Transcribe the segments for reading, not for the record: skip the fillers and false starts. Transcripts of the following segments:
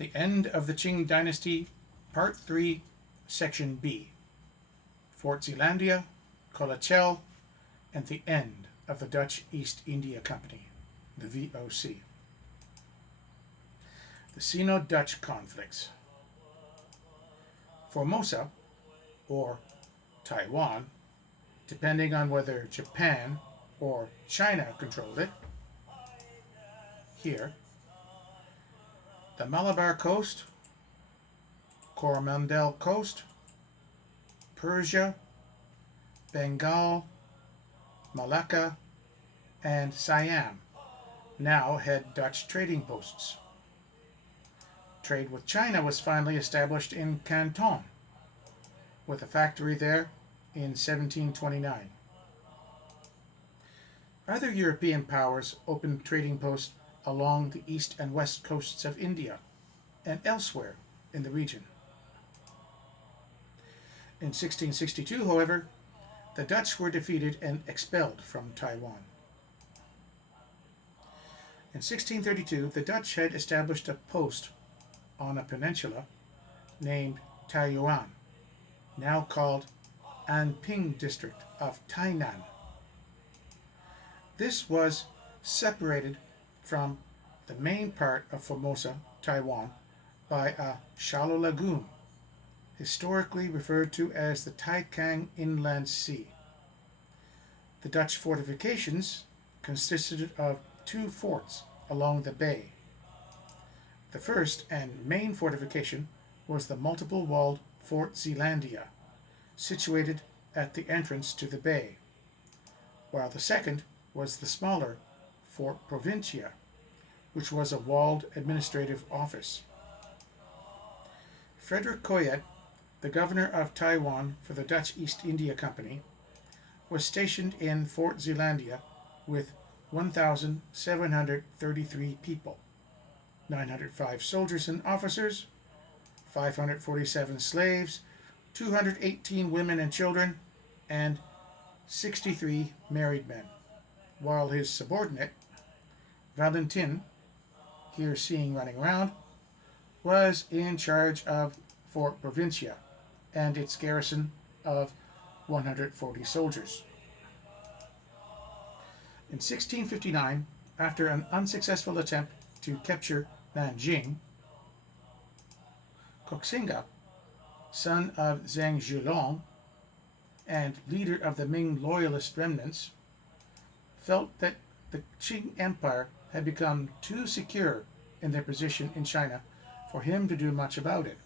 The End of the Qing Dynasty, Part 3, Section B. Fort Zeelandia, Colachel, and the End of the Dutch East India Company, the VOC. The Sino-Dutch conflicts. Formosa, or Taiwan, depending on whether Japan or China controlled it, here, the Malabar Coast, Coromandel Coast, Persia, Bengal, Malacca, and Siam now had Dutch trading posts. Trade with China was finally established in Canton, with a factory there in 1729. Other European powers opened trading posts along the east and west coasts of India and elsewhere in the region. In 1662, however, the Dutch were defeated and expelled from Taiwan. In 1632, the Dutch had established a post on a peninsula named Taiwan, now called Anping district of Tainan. This was separated from the main part of Formosa, Taiwan, by a shallow lagoon, historically referred to as the Taikang Inland Sea. The Dutch fortifications consisted of two forts along the bay. The first and main fortification was the multiple-walled Fort Zeelandia, situated at the entrance to the bay, while the second was the smaller Fort Provincia, which was a walled administrative office. Frederick Coyet, the governor of Taiwan for the Dutch East India Company, was stationed in Fort Zeelandia with 1,733 people, 905 soldiers and officers, 547 slaves, 218 women and children, and 63 married men, while his subordinate, Valentin, here seen running around, was in charge of Fort Provincia and its garrison of 140 soldiers. In 1659, after an unsuccessful attempt to capture Nanjing, Koxinga, son of Zhang Zhulong and leader of the Ming loyalist remnants, felt that the Qing Empire had become too secure in their position in China for him to do much about it.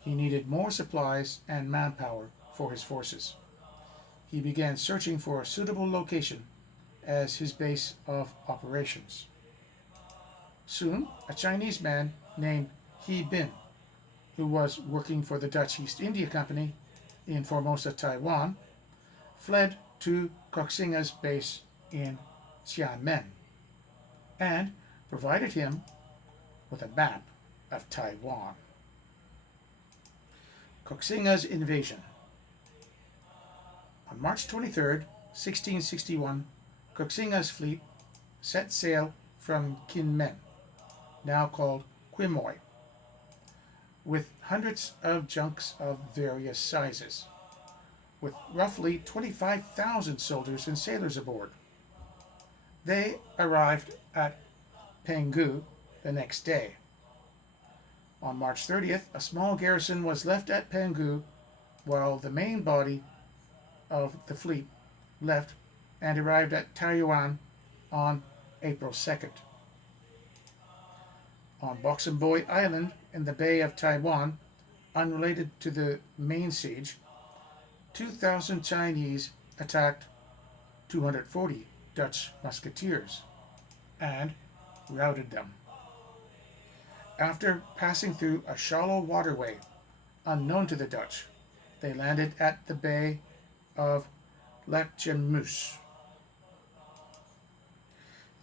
He needed more supplies and manpower for his forces. He began searching for a suitable location as his base of operations. Soon, a Chinese man named He Bin, who was working for the Dutch East India Company in Formosa, Taiwan, fled to Koxinga's base in Xiamen and provided him with a map of Taiwan. Koxinga's invasion. On March 23, 1661, Koxinga's fleet set sail from Kinmen, now called Quemoy, with hundreds of junks of various sizes, with roughly 25,000 soldiers and sailors aboard. They arrived at Penghu the next day. On March 30th, a small garrison was left at Penghu while the main body of the fleet left and arrived at Taiyuan on April 2nd. On Boksamboy Island in the Bay of Taiwan, unrelated to the main siege, 2,000 Chinese attacked 240 Dutch musketeers and routed them. After passing through a shallow waterway unknown to the Dutch, they landed at the Bay of Lachemous.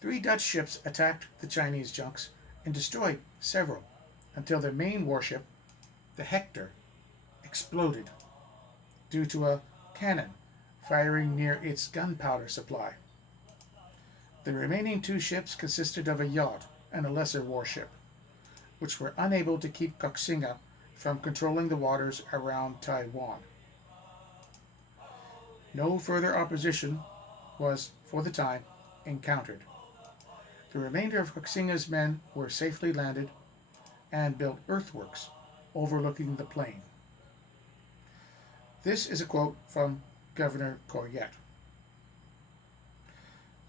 3 Dutch ships attacked the Chinese junks and destroyed several until their main warship, the Hector, exploded due to a cannon firing near its gunpowder supply. The remaining 2 ships consisted of a yacht and a lesser warship, which were unable to keep Koxinga from controlling the waters around Taiwan. No further opposition was, for the time, encountered. The remainder of Koxinga's men were safely landed and built earthworks overlooking the plain. This is a quote from Governor Coyette.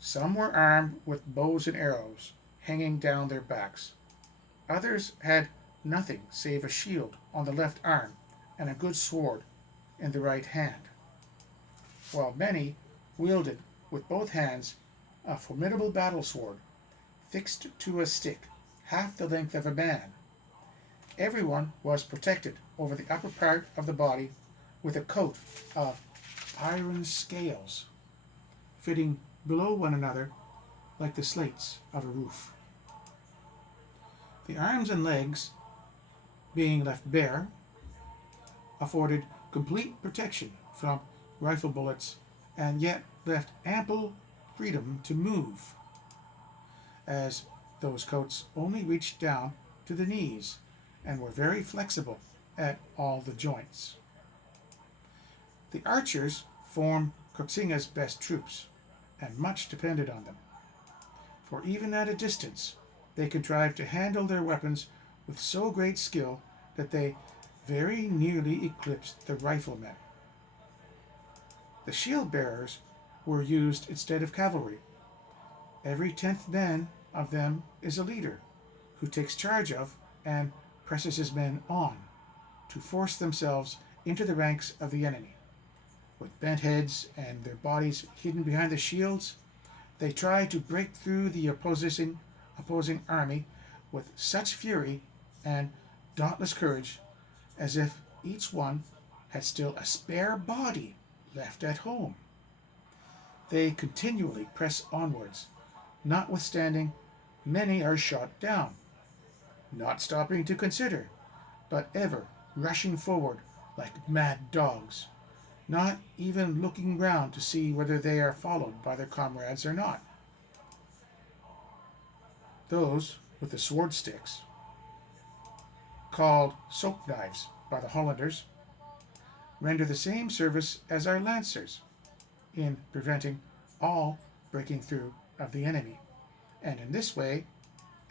Some were armed with bows and arrows hanging down their backs. Others had nothing save a shield on the left arm and a good sword in the right hand, while many wielded with both hands a formidable battle sword fixed to a stick half the length of a man. Everyone was protected over the upper part of the body with a coat of iron scales, fitting below one another like the slates of a roof. The arms and legs, being left bare, afforded complete protection from rifle bullets and yet left ample freedom to move, as those coats only reached down to the knees and were very flexible at all the joints. The archers formed Koxinga's best troops, and much depended on them, for even at a distance they contrived to handle their weapons with so great skill that they very nearly eclipsed the riflemen. The shield bearers were used instead of cavalry. Every 10th man of them is a leader, who takes charge of and presses his men on to force themselves into the ranks of the enemy. With bent heads and their bodies hidden behind the shields, they try to break through the opposing army with such fury and dauntless courage as if each one had still a spare body left at home. They continually press onwards, notwithstanding many are shot down, not stopping to consider, but ever rushing forward like mad dogs, not even looking round to see whether they are followed by their comrades or not. Those with the sword sticks, called soap knives by the Hollanders, render the same service as our lancers in preventing all breaking through of the enemy, and in this way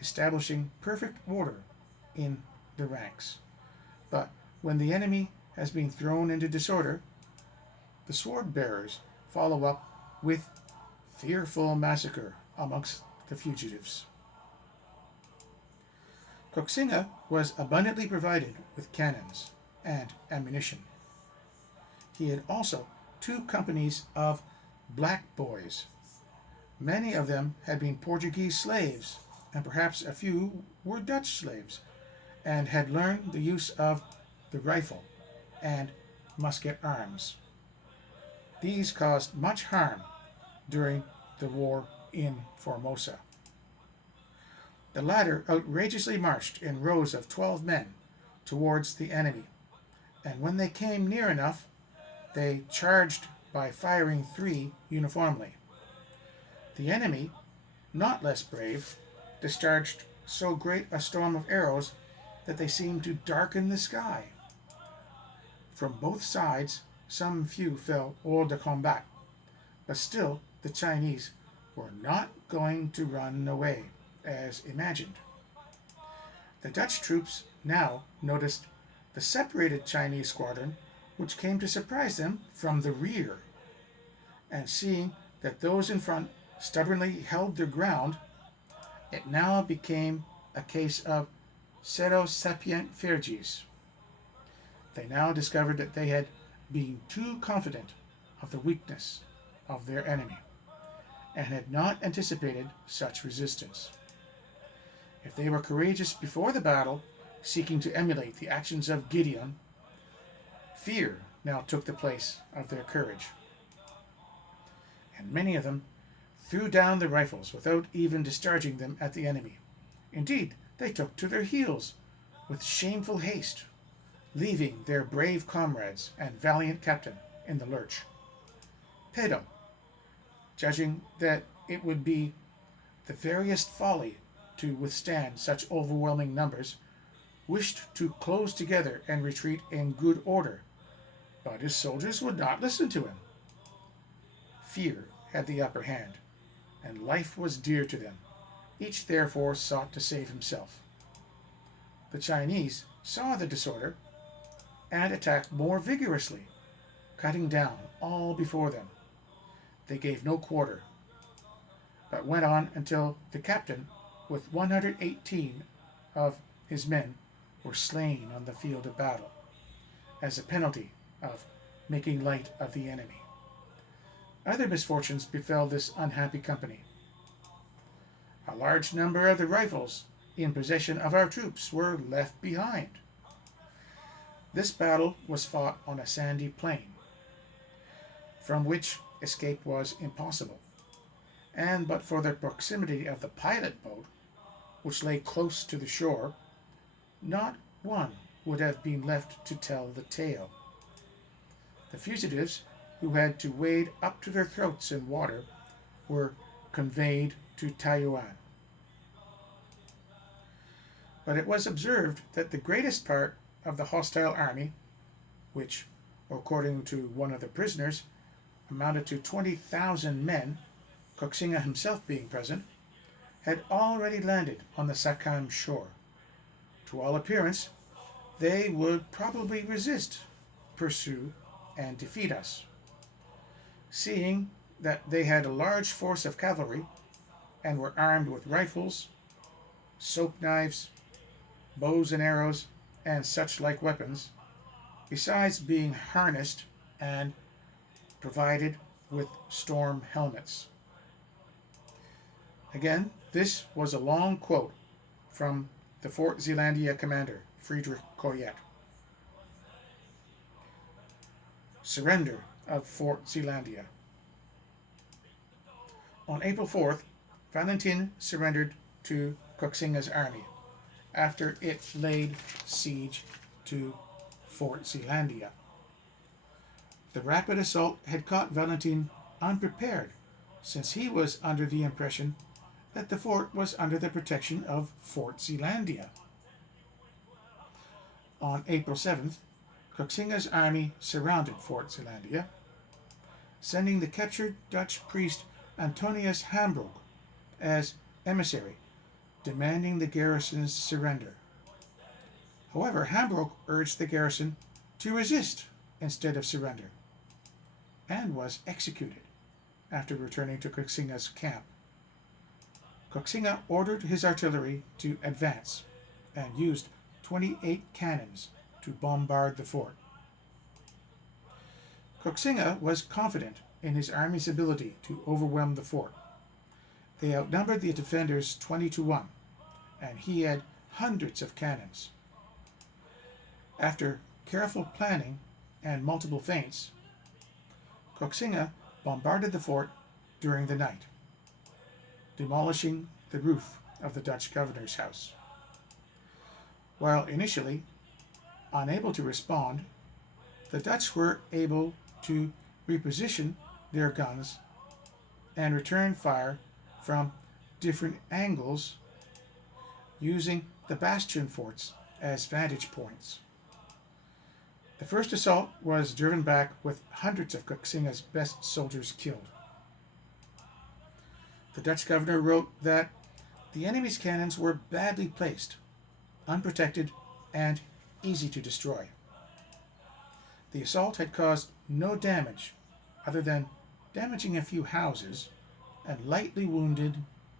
establishing perfect order in the ranks. But when the enemy has been thrown into disorder, the sword bearers follow up with fearful massacre amongst the fugitives. Koxinga was abundantly provided with cannons and ammunition. He had also 2 companies of black boys. Many of them had been Portuguese slaves, and perhaps a few were Dutch slaves, and had learned the use of the rifle and musket arms. These caused much harm during the war in Formosa. The latter outrageously marched in rows of 12 men towards the enemy, and when they came near enough, they charged by firing 3 uniformly. The enemy, not less brave, discharged so great a storm of arrows that they seemed to darken the sky. From both sides, some few fell hors de combat, but still the Chinese were not going to run away, as imagined. The Dutch troops now noticed the separated Chinese squadron, which came to surprise them from the rear, and seeing that those in front stubbornly held their ground, it now became a case of sero sapient virgis. They now discovered that they had been too confident of the weakness of their enemy, and had not anticipated such resistance. If they were courageous before the battle, seeking to emulate the actions of Gideon, fear now took the place of their courage, and many of them threw down their rifles without even discharging them at the enemy. Indeed, they took to their heels with shameful haste, leaving their brave comrades and valiant captain in the lurch. Pedro, judging that it would be the veriest folly to withstand such overwhelming numbers, wished to close together and retreat in good order, but his soldiers would not listen to him. Fear had the upper hand, and life was dear to them. Each therefore sought to save himself. The Chinese saw the disorder and attacked more vigorously, cutting down all before them. They gave no quarter, but went on until the captain, with 118 of his men, were slain on the field of battle, as a penalty of making light of the enemy. Other misfortunes befell this unhappy company. A large number of the rifles in possession of our troops were left behind. This battle was fought on a sandy plain, from which escape was impossible, and but for the proximity of the pilot boat, which lay close to the shore, not one would have been left to tell the tale. The fugitives, who had to wade up to their throats in water, were conveyed to Taiwan. But it was observed that the greatest part of the hostile army, which, according to one of the prisoners, amounted to 20,000 men, Koxinga himself being present, had already landed on the Sakam shore. To all appearance, they would probably resist, pursue, and defeat us. Seeing that they had a large force of cavalry and were armed with rifles, soap knives, bows and arrows, and such like weapons, besides being harnessed and provided with storm helmets. Again, this was a long quote from the Fort Zeelandia commander, Friedrich Koyet. Surrender of Fort Zeelandia. On April 4th, Valentin surrendered to Koxinga's army after it laid siege to Fort Zeelandia. The rapid assault had caught Valentin unprepared, since he was under the impression that the fort was under the protection of Fort Zeelandia. On April 7th, Koxinga's army surrounded Fort Zeelandia, sending the captured Dutch priest Antonius Hambroek as emissary, demanding the garrison's surrender. However, Hambroek urged the garrison to resist instead of surrender, and was executed after returning to Koxinga's camp. Koxinga ordered his artillery to advance and used 28 cannons to bombard the fort. Koxinga was confident in his army's ability to overwhelm the fort. They outnumbered the defenders 20-1, and he had hundreds of cannons. After careful planning and multiple feints, Koxinga bombarded the fort during the night, demolishing the roof of the Dutch governor's house. While initially unable to respond, the Dutch were able to reposition their guns and return fire from different angles, using the bastion forts as vantage points. The first assault was driven back with hundreds of Koxinga's best soldiers killed. The Dutch governor wrote that the enemy's cannons were badly placed, unprotected, and easy to destroy. The assault had caused no damage other than damaging a few houses and lightly wounded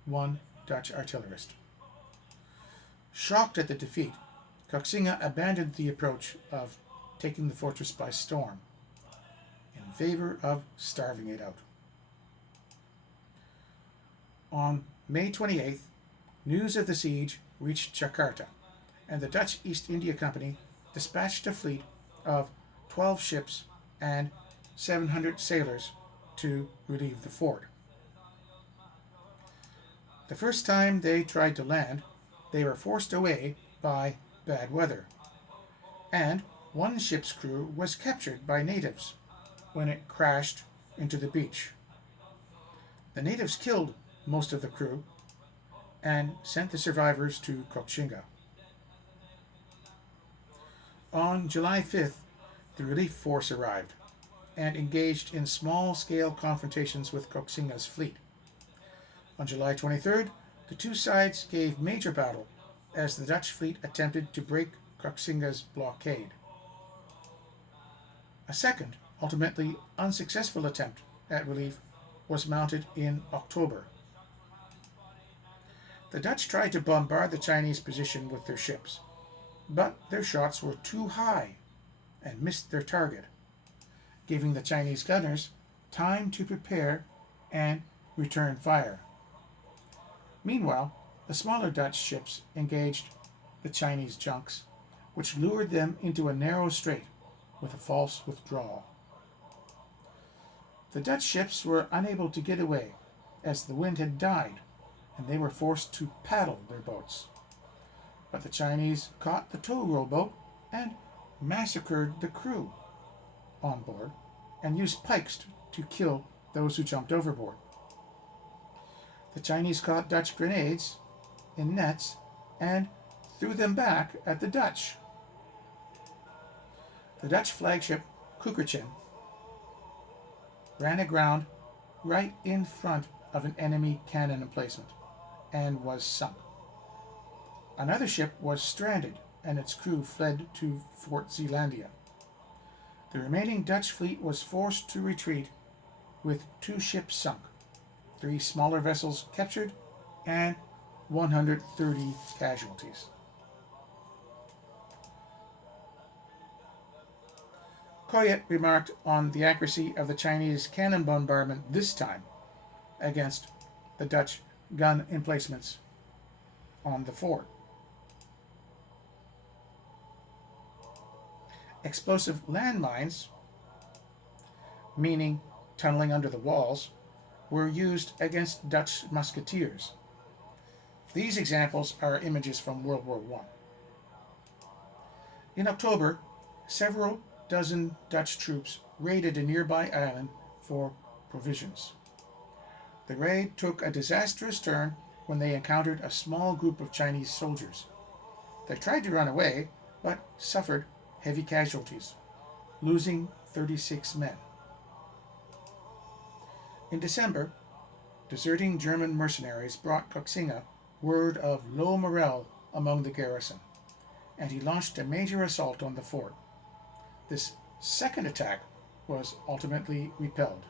one Dutch artillerist. Shocked at the defeat, Koxinga abandoned the approach of taking the fortress by storm in favor of starving it out. On May 28th, news of the siege reached Jakarta, and the Dutch East India Company dispatched a fleet of 12 ships and 700 sailors to relieve the fort. The first time they tried to land, they were forced away by bad weather, and one ship's crew was captured by natives when it crashed into the beach. The natives killed most of the crew and sent the survivors to Koxinga. On July 5th, the relief force arrived and engaged in small-scale confrontations with Koxinga's fleet. On July 23rd, the two sides gave major battle as the Dutch fleet attempted to break Koxinga's blockade. A second, ultimately unsuccessful attempt at relief was mounted in October. The Dutch tried to bombard the Chinese position with their ships, but their shots were too high and missed their target, giving the Chinese gunners time to prepare and return fire. Meanwhile, the smaller Dutch ships engaged the Chinese junks, which lured them into a narrow strait with a false withdrawal. The Dutch ships were unable to get away as the wind had died and they were forced to paddle their boats. But the Chinese caught the tow rowboat and massacred the crew on board and used pikes to kill those who jumped overboard. The Chinese caught Dutch grenades in nets and threw them back at the Dutch. The Dutch flagship Kolachel ran aground right in front of an enemy cannon emplacement and was sunk. Another ship was stranded and its crew fled to Fort Zeelandia. The remaining Dutch fleet was forced to retreat with 2 ships sunk, 3 smaller vessels captured, and 130 casualties. Koyet remarked on the accuracy of the Chinese cannon bombardment this time against the Dutch gun emplacements on the fort. Explosive landmines, meaning tunneling under the walls, were used against Dutch musketeers. These examples are images from World War I. In October, several dozen Dutch troops raided a nearby island for provisions. The raid took a disastrous turn when they encountered a small group of Chinese soldiers. They tried to run away, but suffered heavy casualties, losing 36 men. In December, deserting German mercenaries brought Koxinga word of low morale among the garrison, and he launched a major assault on the fort. This second attack was ultimately repelled.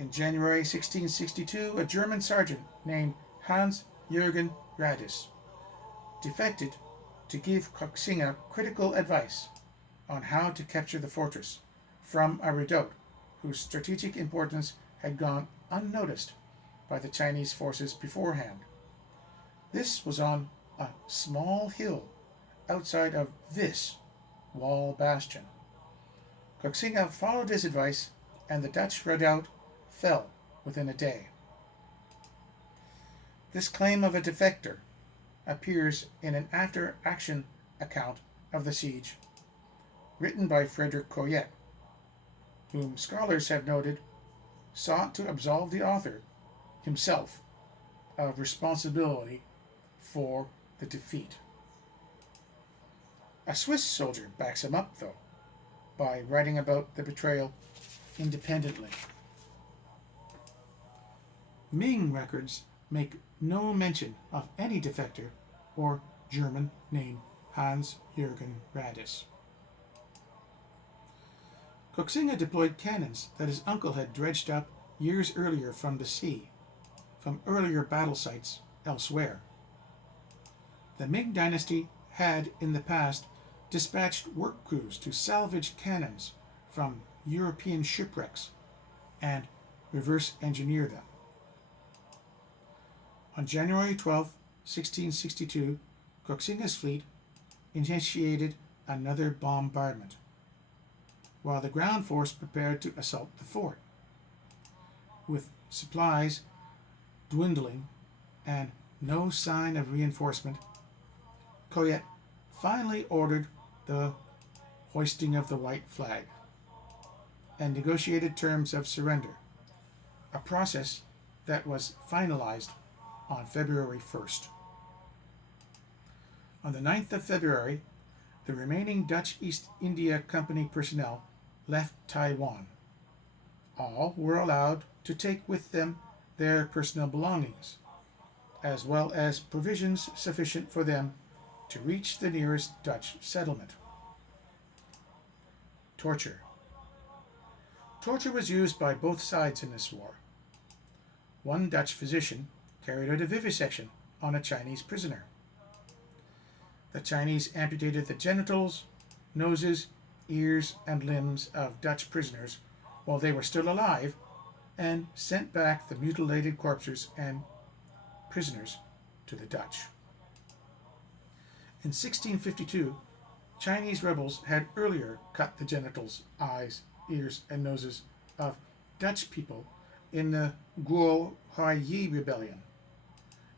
In January 1662, a German sergeant named Hans-Jürgen Radis defected to give Koxinga critical advice on how to capture the fortress from a redoubt whose strategic importance had gone unnoticed by the Chinese forces beforehand. This was on a small hill outside of this wall bastion. Koxinga followed his advice, and the Dutch redoubt fell within a day. This claim of a defector appears in an after-action account of the siege, written by Frederick Koyet, whom scholars have noted sought to absolve the author himself of responsibility for the defeat. A Swiss soldier backs him up, though, by writing about the betrayal independently. Ming records make no mention of any defector or German named Hans-Jürgen Radis. Koxinga deployed cannons that his uncle had dredged up years earlier from the sea, from earlier battle sites elsewhere. The Ming Dynasty had in the past dispatched work crews to salvage cannons from European shipwrecks and reverse engineer them. On January 12, 1662, Koxinga's fleet initiated another bombardment, while the ground force prepared to assault the fort. With supplies dwindling and no sign of reinforcement, Koyet finally ordered the hoisting of the white flag and negotiated terms of surrender, a process that was finalized on February 1st. On the 9th of February, The remaining Dutch East India Company personnel left Taiwan. All were allowed to take with them their personal belongings, as well as provisions sufficient for them to reach the nearest Dutch settlement. Torture. Torture was used by both sides in this war. One Dutch physician carried out a vivisection on a Chinese prisoner. The Chinese amputated the genitals, noses, ears, and limbs of Dutch prisoners while they were still alive and sent back the mutilated corpses and prisoners to the Dutch. In 1652, Chinese rebels had earlier cut the genitals, eyes, ears, and noses of Dutch people in the Guo-Huayi rebellion,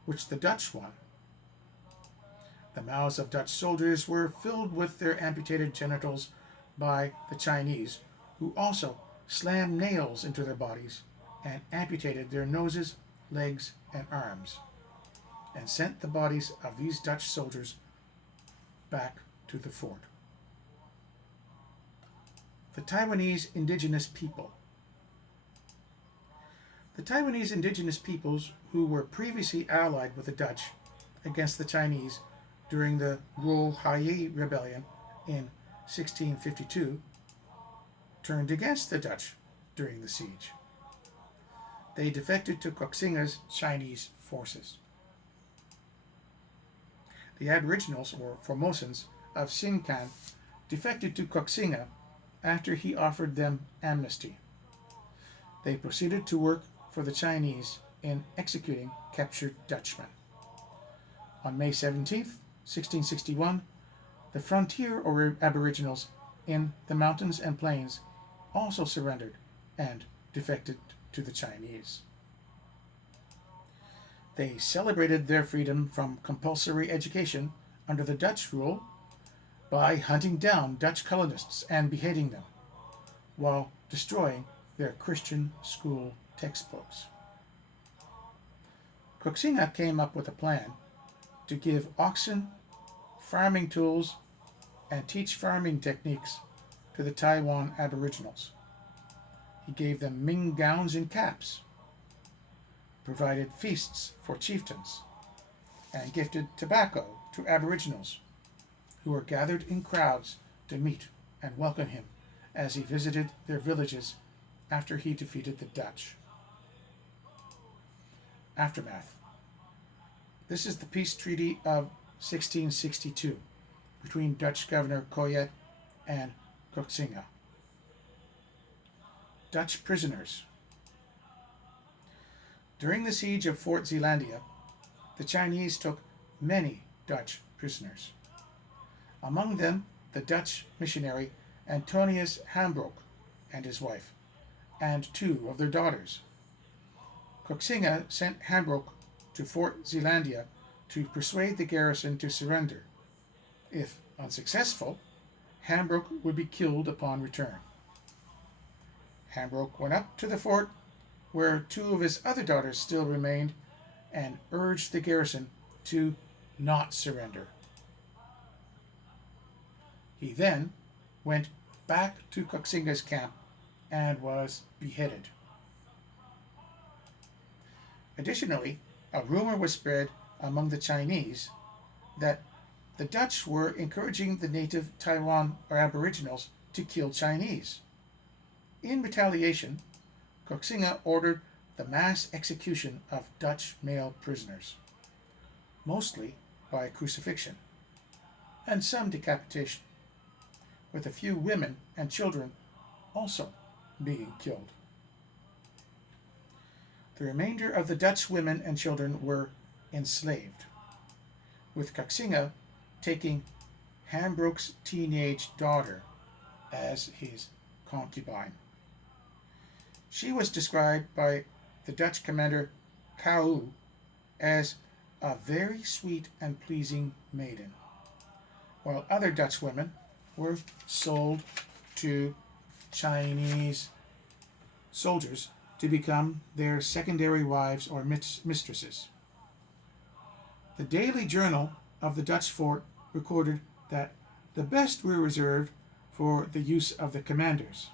which the Dutch won. The mouths of Dutch soldiers were filled with their amputated genitals by the Chinese, who also slammed nails into their bodies and amputated their noses, legs, and arms, and sent the bodies of these Dutch soldiers back to the fort. The Taiwanese indigenous people. The Taiwanese indigenous peoples, who were previously allied with the Dutch against the Chinese during the Guo-Huayi rebellion in 1652, turned against the Dutch during the siege. They defected to Koxinga's Chinese forces. The Aboriginals, or Formosans, of Xinkan defected to Koxinga after he offered them amnesty. They proceeded to work for the Chinese in executing captured Dutchmen. On May 17, 1661, the frontier or Aboriginals in the mountains and plains also surrendered and defected to the Chinese. They celebrated their freedom from compulsory education under the Dutch rule by hunting down Dutch colonists and beheading them, while destroying their Christian school textbooks. Koxinga came up with a plan to give oxen, farming tools, and teach farming techniques to the Taiwan Aboriginals. He gave them Ming gowns and caps, provided feasts for chieftains, and gifted tobacco to Aboriginals, who were gathered in crowds to meet and welcome him as he visited their villages after he defeated the Dutch. Aftermath. This is the peace treaty of 1662 between Dutch Governor Coyet and Koxinga. Dutch prisoners. During the siege of Fort Zeelandia, the Chinese took many Dutch prisoners. Among them, the Dutch missionary Antonius Hambroek and his wife, and 2 of their daughters. Koxinga sent Hambroek to Fort Zeelandia to persuade the garrison to surrender. If unsuccessful, Hambroek would be killed upon return. Hambroek went up to the fort, where 2 of his other daughters still remained, and urged the garrison to not surrender. He then went back to Koxinga's camp and was beheaded. Additionally, a rumor was spread among the Chinese that the Dutch were encouraging the native Taiwan or Aboriginals to kill Chinese. In retaliation, Koxinga ordered the mass execution of Dutch male prisoners, mostly by crucifixion, and some decapitation, with a few women and children also being killed. The remainder of the Dutch women and children were enslaved, with Koxinga taking Hambroek's teenage daughter as his concubine. She was described by the Dutch commander Kau as a very sweet and pleasing maiden, while other Dutch women were sold to Chinese soldiers to become their secondary wives or mistresses. The daily journal of the Dutch fort recorded that The best were reserved for the use of the commanders,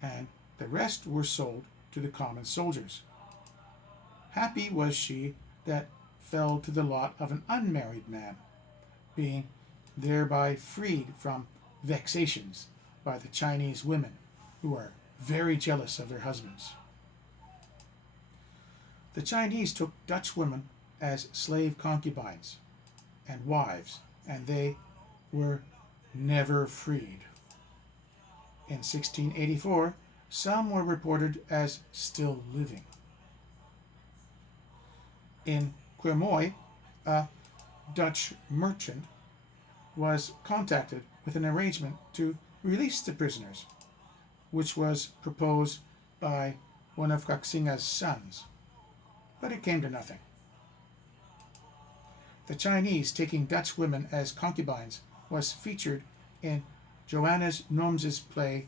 and the rest were sold to the common soldiers. Happy was she that fell to the lot of an unmarried man, being thereby freed from vexations by the Chinese women, who are very jealous of their husbands. The Chinese took Dutch women as slave concubines and wives, and they were never freed. In 1684, some were reported as still living. In Quemoy, a Dutch merchant was contacted with an arrangement to release the prisoners, which was proposed by one of Koxinga's sons, but it came to nothing. The Chinese taking Dutch women as concubines was featured in Johannes Norms's play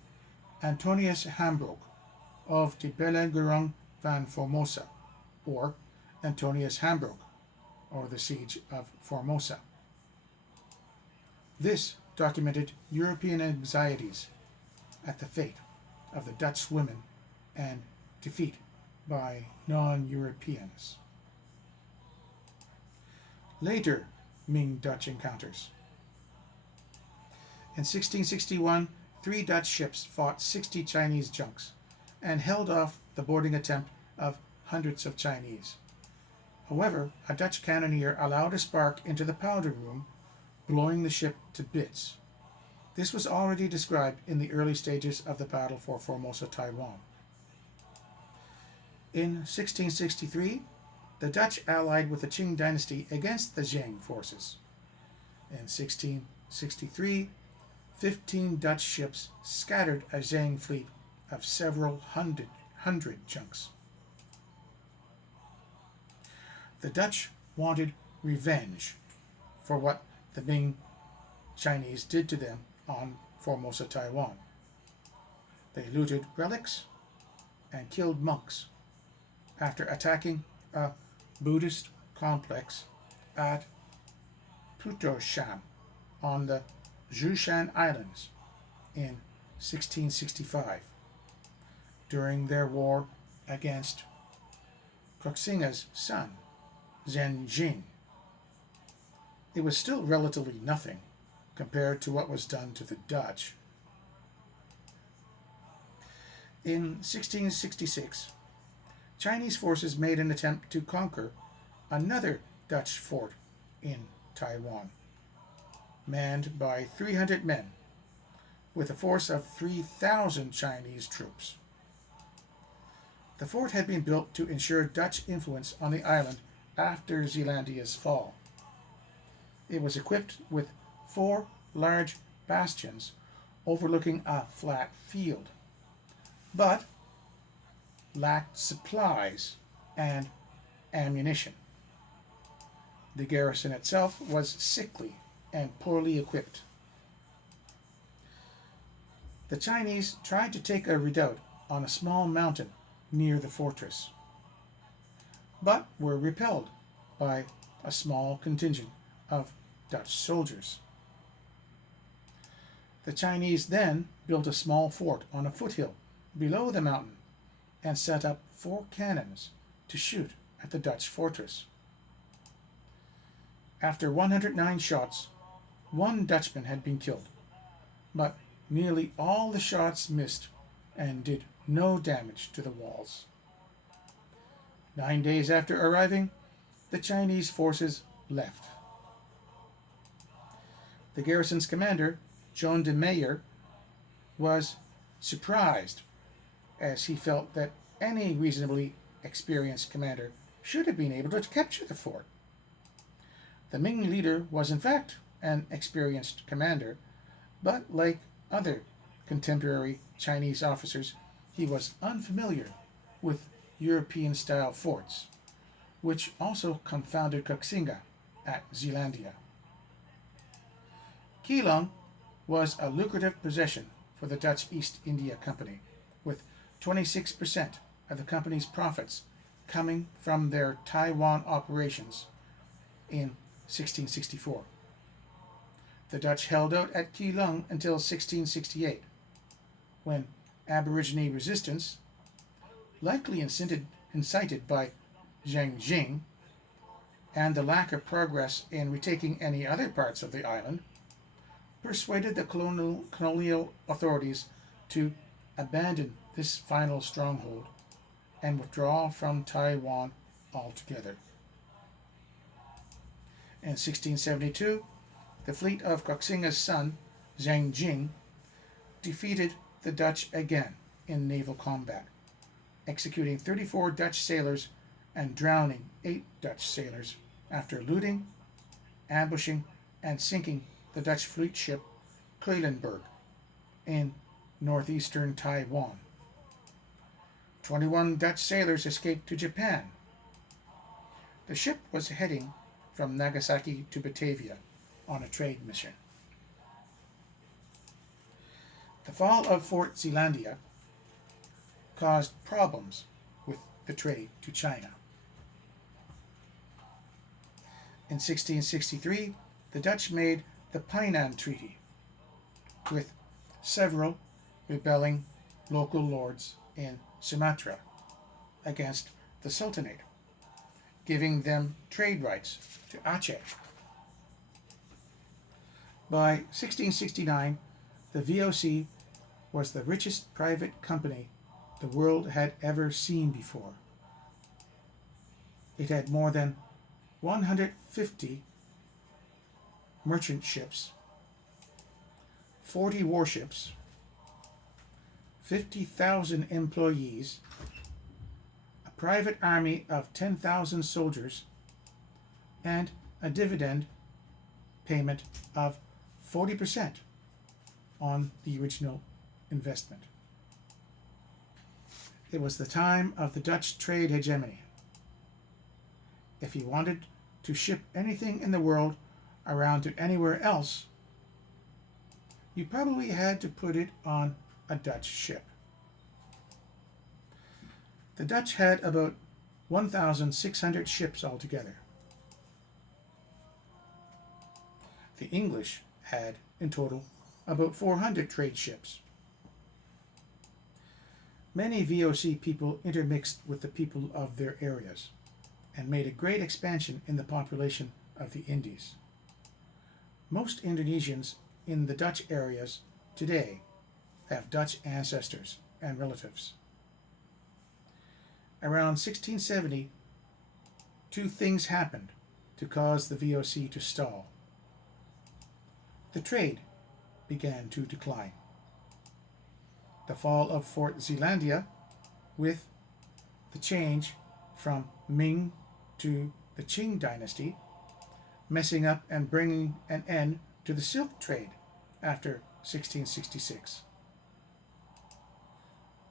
Antonius Hambroek of de Belegerung van Formosa, or Antonius Hambroek, or the Siege of Formosa. This documented European anxieties at the fate of the Dutch women and defeat by non-Europeans. Later Ming-Dutch encounters. In 1661, 3 Dutch ships fought 60 Chinese junks and held off the boarding attempt of hundreds of Chinese. However, a Dutch cannoneer allowed a spark into the powder room, blowing the ship to bits. This was already described in the early stages of the battle for Formosa, Taiwan. In 1663, the Dutch allied with the Qing Dynasty against the Zheng forces. In 1663, 15 Dutch ships scattered a Zheng fleet of several hundred junks. The Dutch wanted revenge for what the Ming Chinese did to them on Formosa, Taiwan. They looted relics and killed monks after attacking a Buddhist complex at Putosham on the Zhoushan Islands in 1665 during their war against Koxinga's son, Zhen Jing. It was still relatively nothing compared to what was done to the Dutch. In 1666, Chinese forces made an attempt to conquer another Dutch fort in Taiwan, manned by 300 men, with a force of 3,000 Chinese troops. The fort had been built to ensure Dutch influence on the island after Zeelandia's fall. It was equipped with 4 large bastions overlooking a flat field, but lacked supplies and ammunition. The garrison itself was sickly and poorly equipped. The Chinese tried to take a redoubt on a small mountain near the fortress, but were repelled by a small contingent of Dutch soldiers. The Chinese then built a small fort on a foothill below the mountain and set up 4 cannons to shoot at the Dutch fortress. After 109 shots, 1 Dutchman had been killed, but nearly all the shots missed and did no damage to the walls. 9 days after arriving, the Chinese forces left. The garrison's commander, John de Meyer, was surprised, as he felt that any reasonably experienced commander should have been able to capture the fort. The Ming leader was in fact an experienced commander, but like other contemporary Chinese officers, he was unfamiliar with European-style forts, which also confounded Koxinga at Zeelandia. Keelung was a lucrative possession for the Dutch East India Company, with 26% of the company's profits coming from their Taiwan operations in 1664. The Dutch held out at Keelung until 1668, when Aborigine resistance, likely incited by Zheng Jing, and the lack of progress in retaking any other parts of the island, persuaded the colonial authorities to abandon this final stronghold and withdraw from Taiwan altogether. In 1672, the fleet of Koxinga's son, Zheng Jing, defeated the Dutch again in naval combat, executing 34 Dutch sailors and drowning 8 Dutch sailors after looting, ambushing, and sinking the Dutch fleet ship Keulenburg in northeastern Taiwan. 21 Dutch sailors escaped to Japan. The ship was heading from Nagasaki to Batavia on a trade mission. The fall of Fort Zeelandia caused problems with the trade to China. In 1663, the Dutch made the Painan Treaty with several rebelling local lords in Sumatra against the Sultanate, giving them trade rights to Aceh. By 1669, the VOC was the richest private company the world had ever seen before. It had more than 150 merchant ships, 40 warships, 50,000 employees, a private army of 10,000 soldiers, and a dividend payment of 40% on the original investment. It was the time of the Dutch trade hegemony. If you wanted to ship anything in the world around to anywhere else, you probably had to put it on a Dutch ship. The Dutch had about 1,600 ships altogether. The English had, in total, about 400 trade ships. Many VOC people intermixed with the people of their areas and made a great expansion in the population of the Indies. Most Indonesians in the Dutch areas today have Dutch ancestors and relatives. Around 1670, two things happened to cause the VOC to stall. The trade began to decline. The fall of Fort Zeelandia, with the change from Ming to the Qing Dynasty, messing up and bringing an end to the silk trade after 1666.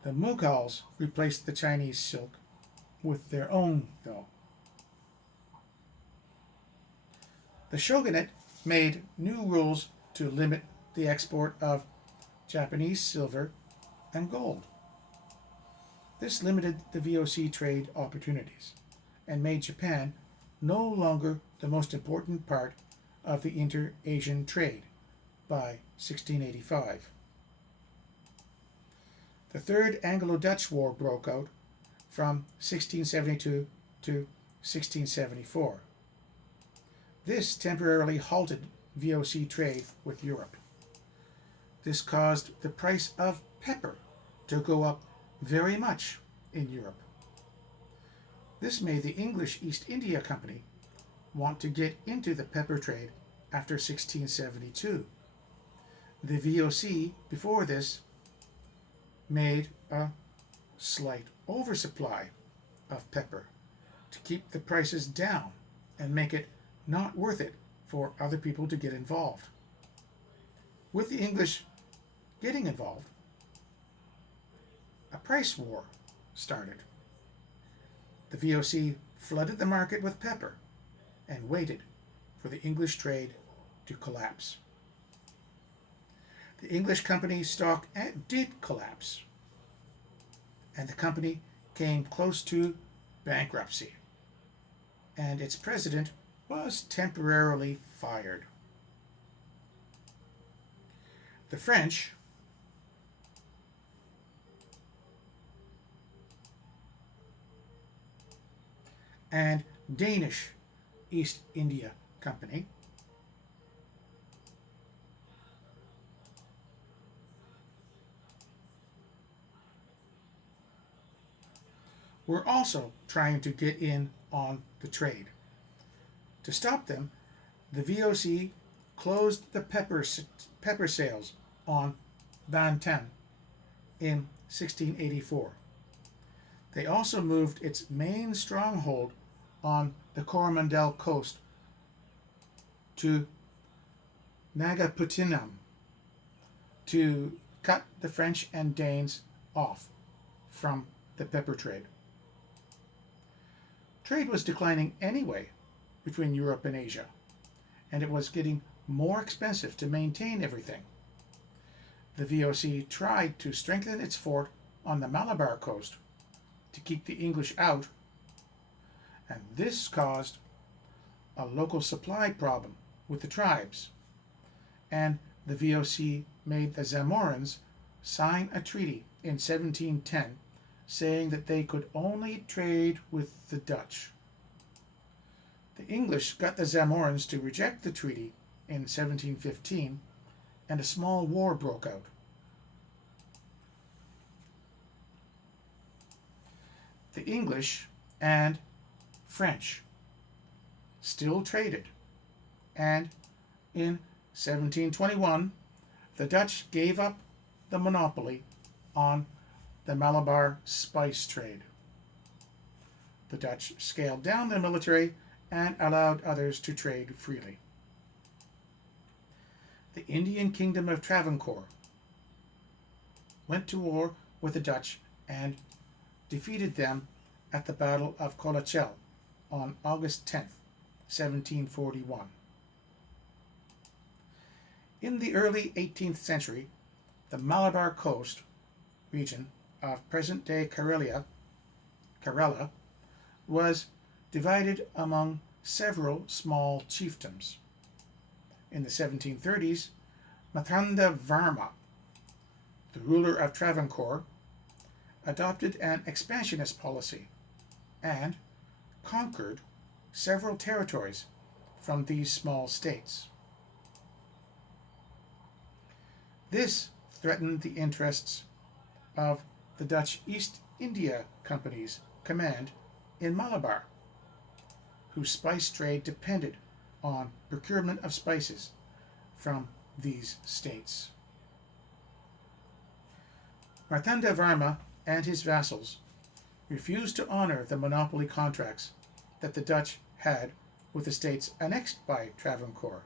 The Mughals replaced the Chinese silk with their own, though. The shogunate made new rules to limit the export of Japanese silver and gold. This limited the VOC trade opportunities and made Japan no longer the most important part of the inter-Asian trade by 1685. The Third Anglo-Dutch War broke out from 1672 to 1674. This temporarily halted VOC trade with Europe. This caused the price of pepper to go up very much in Europe. This made the English East India Company want to get into the pepper trade after 1672. The VOC, before this, made a slight oversupply of pepper to keep the prices down and make it not worth it for other people to get involved. With the English getting involved, a price war started. The VOC flooded the market with pepper and waited for the English trade to collapse. The English company's stock did collapse, and the company came close to bankruptcy, and its president was temporarily fired. The French and Danish East India Company were also trying to get in on the trade. To stop them, the VOC closed the pepper sales on Banten in 1684. They also moved its main stronghold on the Coromandel coast to Nagapattinam to cut the French and Danes off from the pepper trade. Trade was declining anyway between Europe and Asia, and it was getting more expensive to maintain everything. The VOC tried to strengthen its fort on the Malabar coast to keep the English out, and this caused a local supply problem with the tribes, and the VOC made the Zamorans sign a treaty in 1710 saying that they could only trade with the Dutch. The English got the Zamorans to reject the treaty in 1715, and a small war broke out. The English and French still traded, and in 1721 the Dutch gave up the monopoly on the Malabar spice trade. The Dutch scaled down their military and allowed others to trade freely. The Indian Kingdom of Travancore went to war with the Dutch and defeated them at the Battle of Colachel on August 10th, 1741. In the early 18th century, the Malabar coast region of present-day Kerala was divided among several small chiefdoms. In the 1730s, Martanda Varma, the ruler of Travancore, adopted an expansionist policy and conquered several territories from these small states. This threatened the interests of the Dutch East India Company's command in Malabar, whose spice trade depended on procurement of spices from these states. Martanda Varma and his vassals refused to honor the monopoly contracts that the Dutch had with the states annexed by Travancore,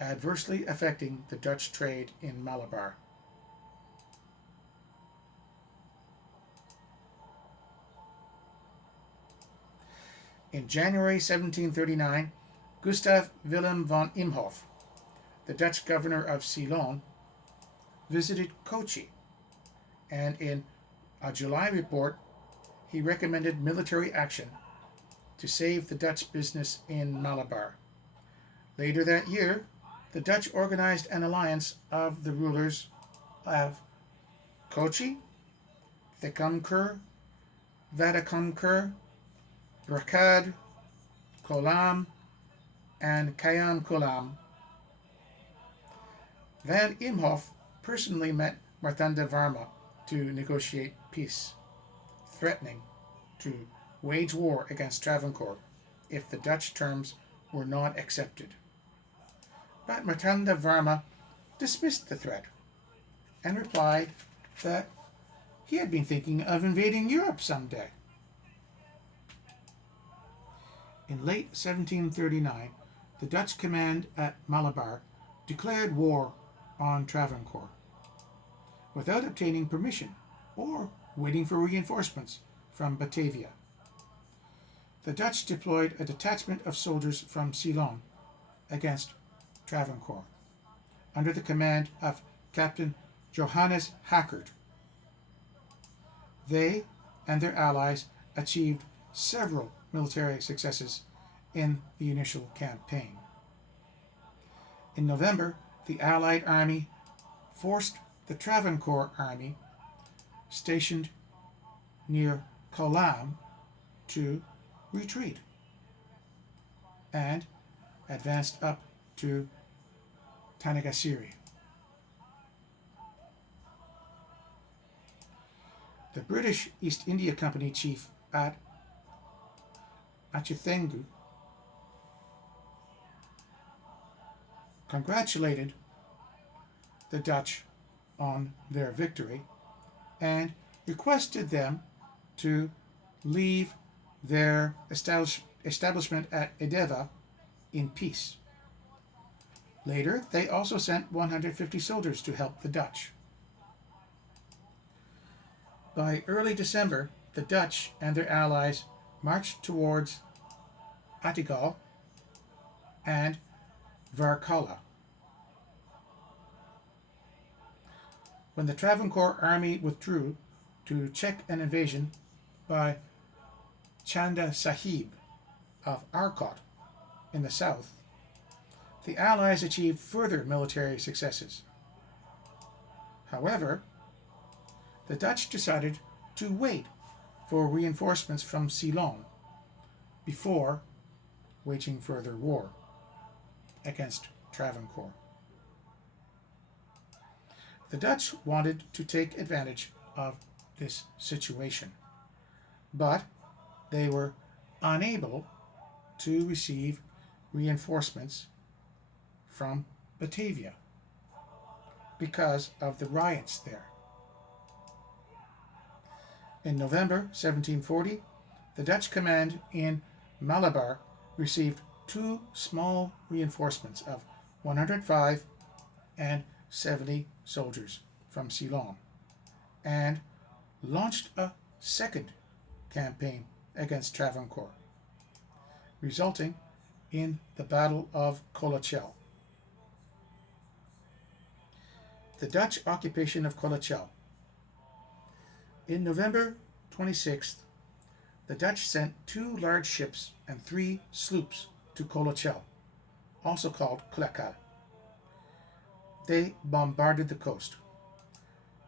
adversely affecting the Dutch trade in Malabar. In January 1739, Gustav Wilhelm von Imhoff, the Dutch governor of Ceylon, visited Kochi, and in a July report he recommended military action to save the Dutch business in Malabar. Later that year, the Dutch organized an alliance of the rulers of Kochi, Thekkumkur, Vadakumkur, Brakad, Kolam, and Kayam Kolam. Van Imhoff personally met Martanda Varma to negotiate peace, threatening to wage war against Travancore if the Dutch terms were not accepted. But Martanda Varma dismissed the threat and replied that he had been thinking of invading Europe someday. In late 1739, the Dutch command at Malabar declared war on Travancore without obtaining permission or waiting for reinforcements from Batavia. The Dutch deployed a detachment of soldiers from Ceylon against Travancore under the command of Captain Johannes Hackert. They and their allies achieved several military successes in the initial campaign. In November, the Allied army forced the Travancore army stationed near Kolam to retreat and advanced up to Tanagasiri. The British East India Company chief at Achuthengu congratulated the Dutch on their victory and requested them to leave their establishment at Edeva in peace. Later, they also sent 150 soldiers to help the Dutch. By early December, the Dutch and their allies marched towards Atigal and Varkala. When the Travancore army withdrew to check an invasion by Chanda Sahib of Arcot in the south, the Allies achieved further military successes. However, the Dutch decided to wait for reinforcements from Ceylon before waging further war against Travancore. The Dutch wanted to take advantage of this situation, but they were unable to receive reinforcements from Batavia because of the riots there. In November 1740, the Dutch command in Malabar received two small reinforcements of 105 and 70 soldiers from Ceylon and launched a second campaign against Travancore, resulting in the Battle of Kolachel. The Dutch occupation of Kolachel. In November 26th, the Dutch sent 2 large ships and 3 sloops to Colachel, also called Kolachel. They bombarded the coast.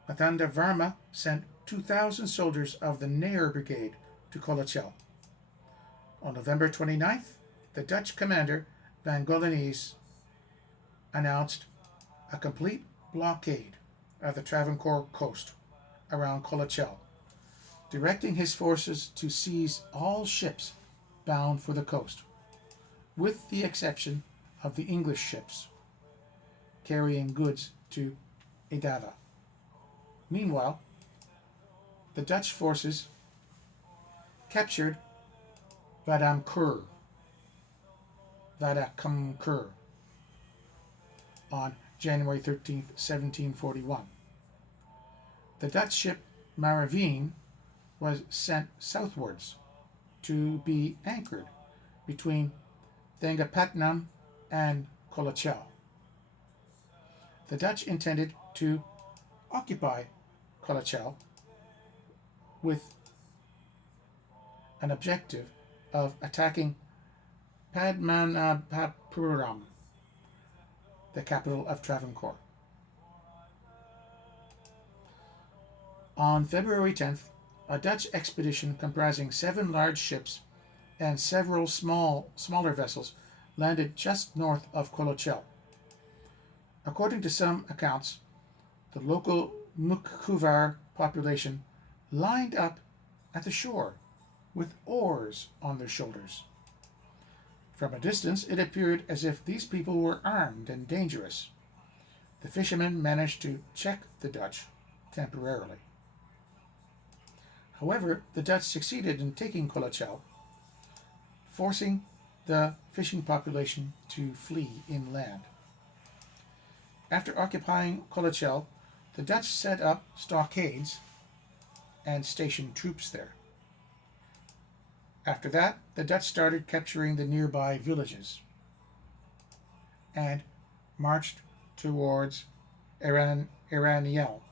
Matanda Varma sent 2,000 soldiers of the Nair Brigade to Colachel. On November 29th, the Dutch commander Van Golenese announced a complete blockade of the Travancore coast around Colachel, directing his forces to seize all ships bound for the coast, with the exception of the English ships carrying goods to Edava. Meanwhile, the Dutch forces captured Vadamkur on January 13, 1741. The Dutch ship Maravine was sent southwards to be anchored between Thengapatnam and Kolachel. The Dutch intended to occupy Kolachel with an objective of attacking Padmanabhapuram, the capital of Travancore. On February 10th, a Dutch expedition comprising 7 large ships and several smaller vessels landed just north of Kolachel. According to some accounts, the local Mukkuvar population lined up at the shore with oars on their shoulders. From a distance, it appeared as if these people were armed and dangerous. The fishermen managed to check the Dutch temporarily. However, the Dutch succeeded in taking Kolachel, forcing the fishing population to flee inland. After occupying Kolachel, the Dutch set up stockades and stationed troops there. After that, the Dutch started capturing the nearby villages and marched towards Iraniel.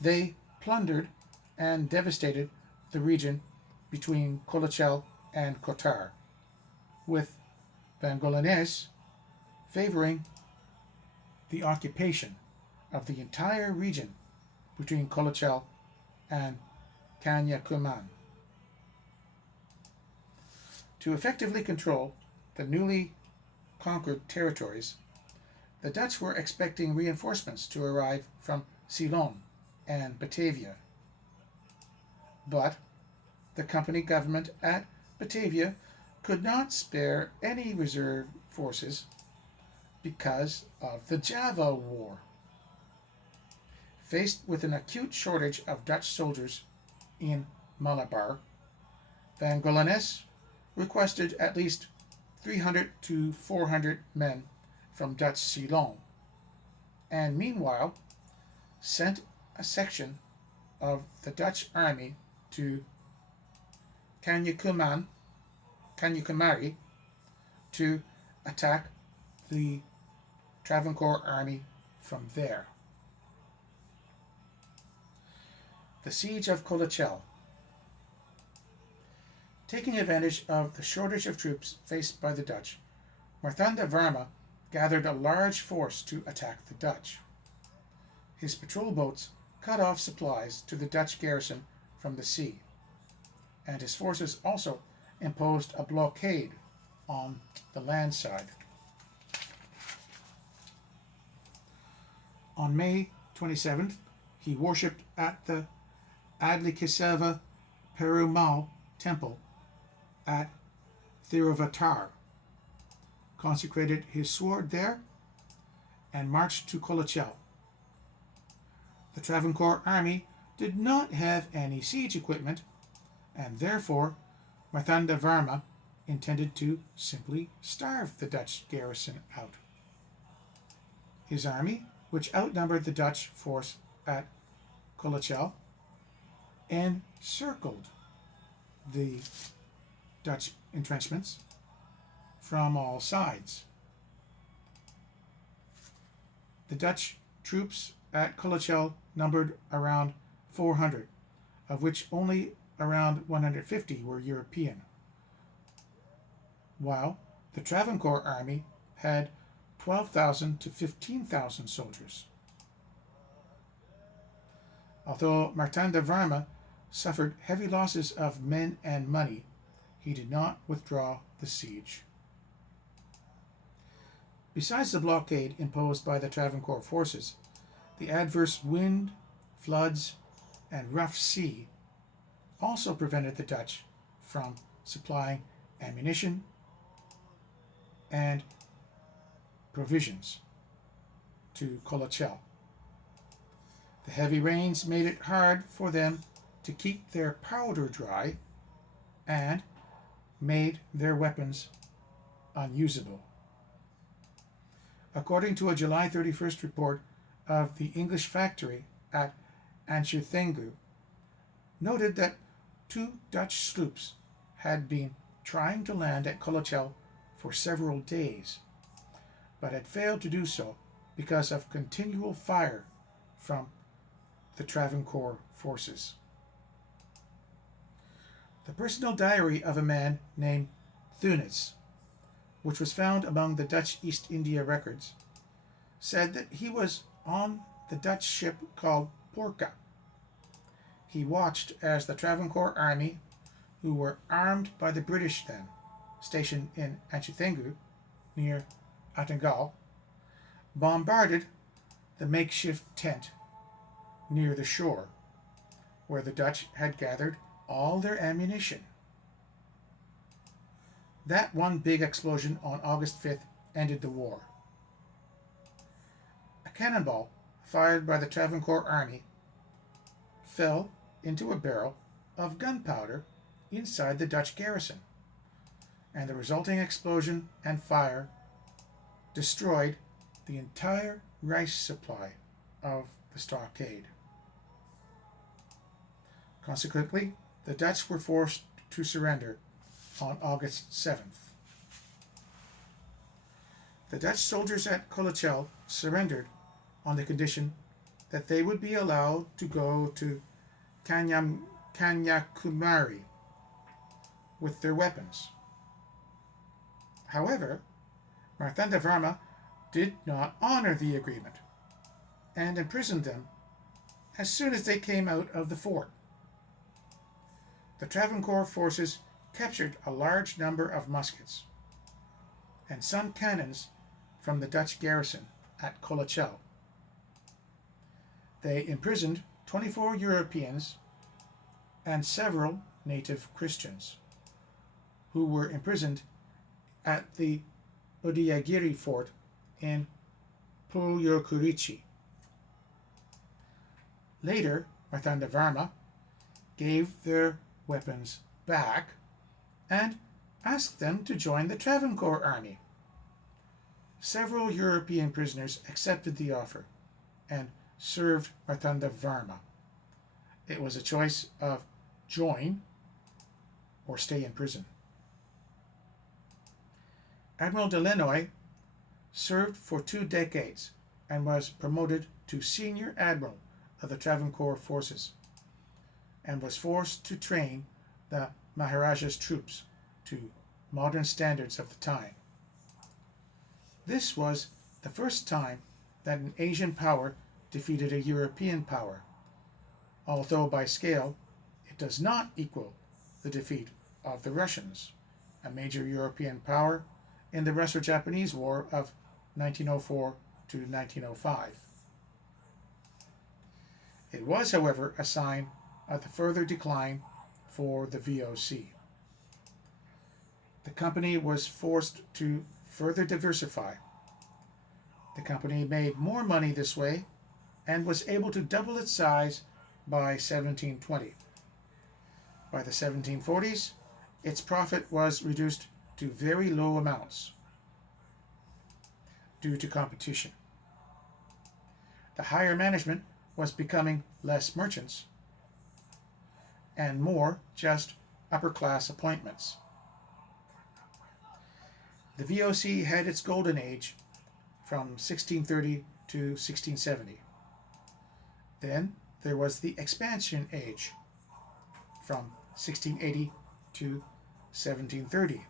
They plundered and devastated the region between Kolachel and Kotar, with Van Golenese favoring the occupation of the entire region between Kolachel and Kanyakuman. To effectively control the newly conquered territories, the Dutch were expecting reinforcements to arrive from Ceylon and Batavia. But the company government at Batavia could not spare any reserve forces because of the Java War. Faced with an acute shortage of Dutch soldiers in Malabar, Van Goleness requested at least 300 to 400 men from Dutch Ceylon, and meanwhile sent a section of the Dutch army to Kanyakumari to attack the Travancore army from there. The Siege of Kolachel. Taking advantage of the shortage of troops faced by the Dutch, Marthanda Varma gathered a large force to attack the Dutch. His patrol boats cut off supplies to the Dutch garrison from the sea, and his forces also imposed a blockade on the land side. On May 27th, he worshipped at the Adlikeseva Perumal temple at Thiruvattar, consecrated his sword there, and marched to Kolachel. The Travancore army did not have any siege equipment, and therefore Marthanda Varma intended to simply starve the Dutch garrison out. His army, which outnumbered the Dutch force at Kolachel, encircled the Dutch entrenchments from all sides. The Dutch troops at Kolachel numbered around 400, of which only around 150 were European, while the Travancore army had 12,000 to 15,000 soldiers. Although Marthanda Varma suffered heavy losses of men and money, he did not withdraw the siege. Besides the blockade imposed by the Travancore forces, the adverse wind, floods, and rough sea also prevented the Dutch from supplying ammunition and provisions to Kolachel. The heavy rains made it hard for them to keep their powder dry and made their weapons unusable. According to a July 31st report of the English factory at Anchuthengu, noted that 2 Dutch sloops had been trying to land at Kolachel for several days, but had failed to do so because of continual fire from the Travancore forces. The personal diary of a man named Thunes, which was found among the Dutch East India records, said that he was on the Dutch ship called Porca. He watched as the Travancore army, who were armed by the British then, stationed in Anchuthengu, near Attengal, bombarded the makeshift tent near the shore, where the Dutch had gathered all their ammunition. That one big explosion on August 5th ended the war. A cannonball fired by the Travancore army fell into a barrel of gunpowder inside the Dutch garrison, and the resulting explosion and fire destroyed the entire rice supply of the stockade. Consequently, the Dutch were forced to surrender on August 7th. The Dutch soldiers at Kolachel surrendered on the condition that they would be allowed to go to Kanyakumari with their weapons. However, Marthanda Varma did not honor the agreement and imprisoned them as soon as they came out of the fort. The Travancore forces captured a large number of muskets and some cannons from the Dutch garrison at Colachel. They imprisoned 24 Europeans and several native Christians who were imprisoned at the Udayagiri fort in Pulyokurichi. Later, Marthandavarma gave their weapons back and asked them to join the Travancore army. Several European prisoners accepted the offer and served Marthandavarma. It was a choice of join or stay in prison. Admiral de Lannoy served for 2 decades and was promoted to senior admiral of the Travancore forces and was forced to train the Maharaja's troops to modern standards of the time. This was the first time that an Asian power defeated a European power, although by scale it does not equal the defeat of the Russians, a major European power in the Russo-Japanese War of 1904 to 1905. It was, however, a sign of the further decline for the VOC. The company was forced to further diversify. The company made more money this way and was able to double its size by 1720. By the 1740s, its profit was reduced to very low amounts due to competition. The higher management was becoming less merchants and more just upper-class appointments. The VOC had its golden age from 1630 to 1670. Then there was the expansion age from 1680 to 1730.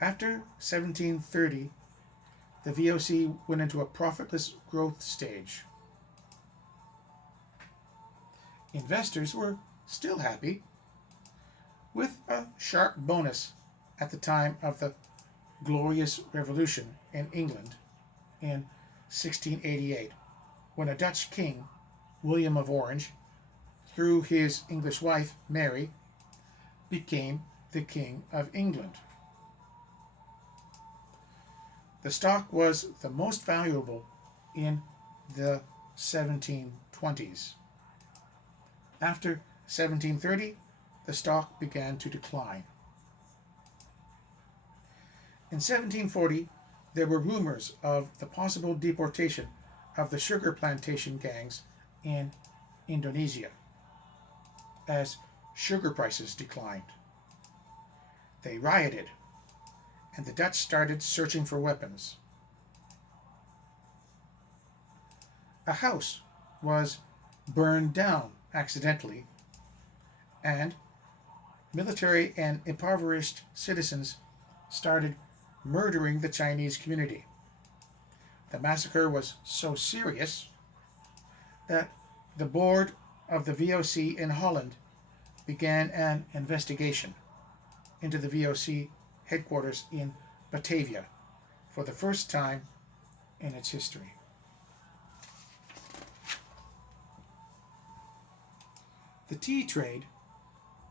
After 1730, the VOC went into a profitless growth stage. Investors were still happy, with a sharp bonus at the time of the Glorious Revolution in England in 1688, when a Dutch king, William of Orange, through his English wife, Mary, became the King of England. The stock was the most valuable in the 1720s. After 1730, the stock began to decline. In 1740, there were rumors of the possible deportation of the sugar plantation gangs in Indonesia as sugar prices declined. They rioted, and the Dutch started searching for weapons. A house was burned down accidentally, and military and impoverished citizens started murdering the Chinese community. The massacre was so serious that the board of the VOC in Holland began an investigation into the VOC headquarters in Batavia for the first time in its history. The tea trade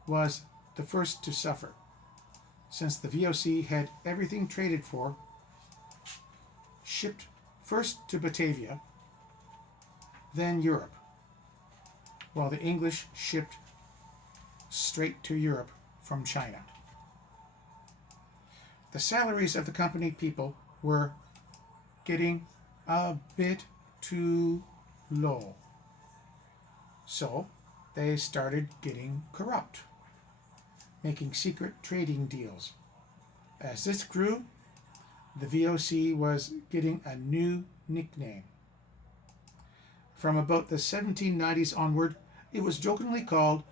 was the first to suffer, since the VOC had everything traded for shipped first to Batavia, then Europe, while the English shipped straight to Europe from China. The salaries of the company people were getting a bit too low, so they started getting corrupt, making secret trading deals. As this grew, the VOC was getting a new nickname. From about the 1790s onward, it was jokingly called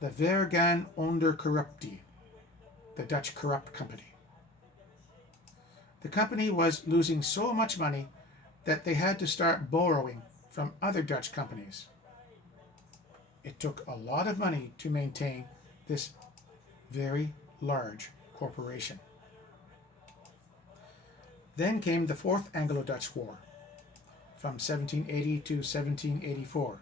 the Vergaan onder Corruptie, the Dutch Corrupt Company. The company was losing so much money that they had to start borrowing from other Dutch companies. It took a lot of money to maintain this very large corporation. Then came the Fourth Anglo-Dutch War, from 1780 to 1784.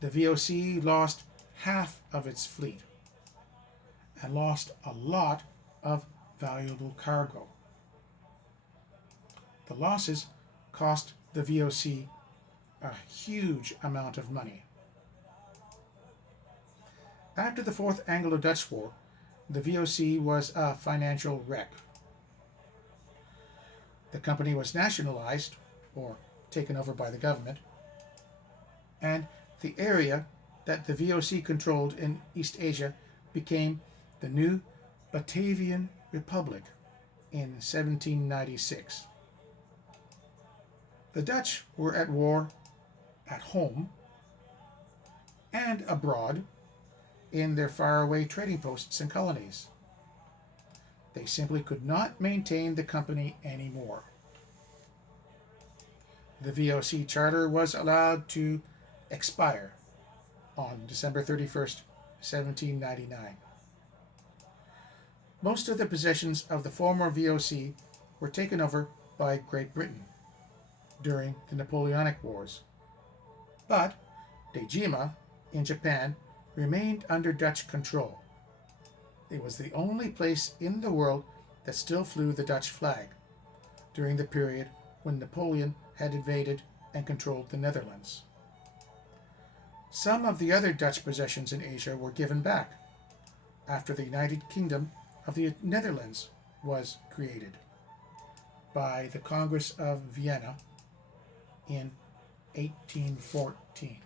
The VOC lost half of its fleet and lost a lot of valuable cargo. The losses cost the VOC a huge amount of money. After the Fourth Anglo-Dutch War, the VOC was a financial wreck. The company was nationalized, or taken over by the government, and the area that the VOC controlled in East Asia became the new Batavian Republic in 1796. The Dutch were at war at home and abroad in their faraway trading posts and colonies. They simply could not maintain the company anymore. The VOC charter was allowed to expire on December 31st, 1799. Most of the possessions of the former VOC were taken over by Great Britain during the Napoleonic Wars, but Dejima in Japan remained under Dutch control. It was the only place in the world that still flew the Dutch flag during the period when Napoleon had invaded and controlled the Netherlands. Some of the other Dutch possessions in Asia were given back after the United Kingdom of the Netherlands was created by the Congress of Vienna in 1814.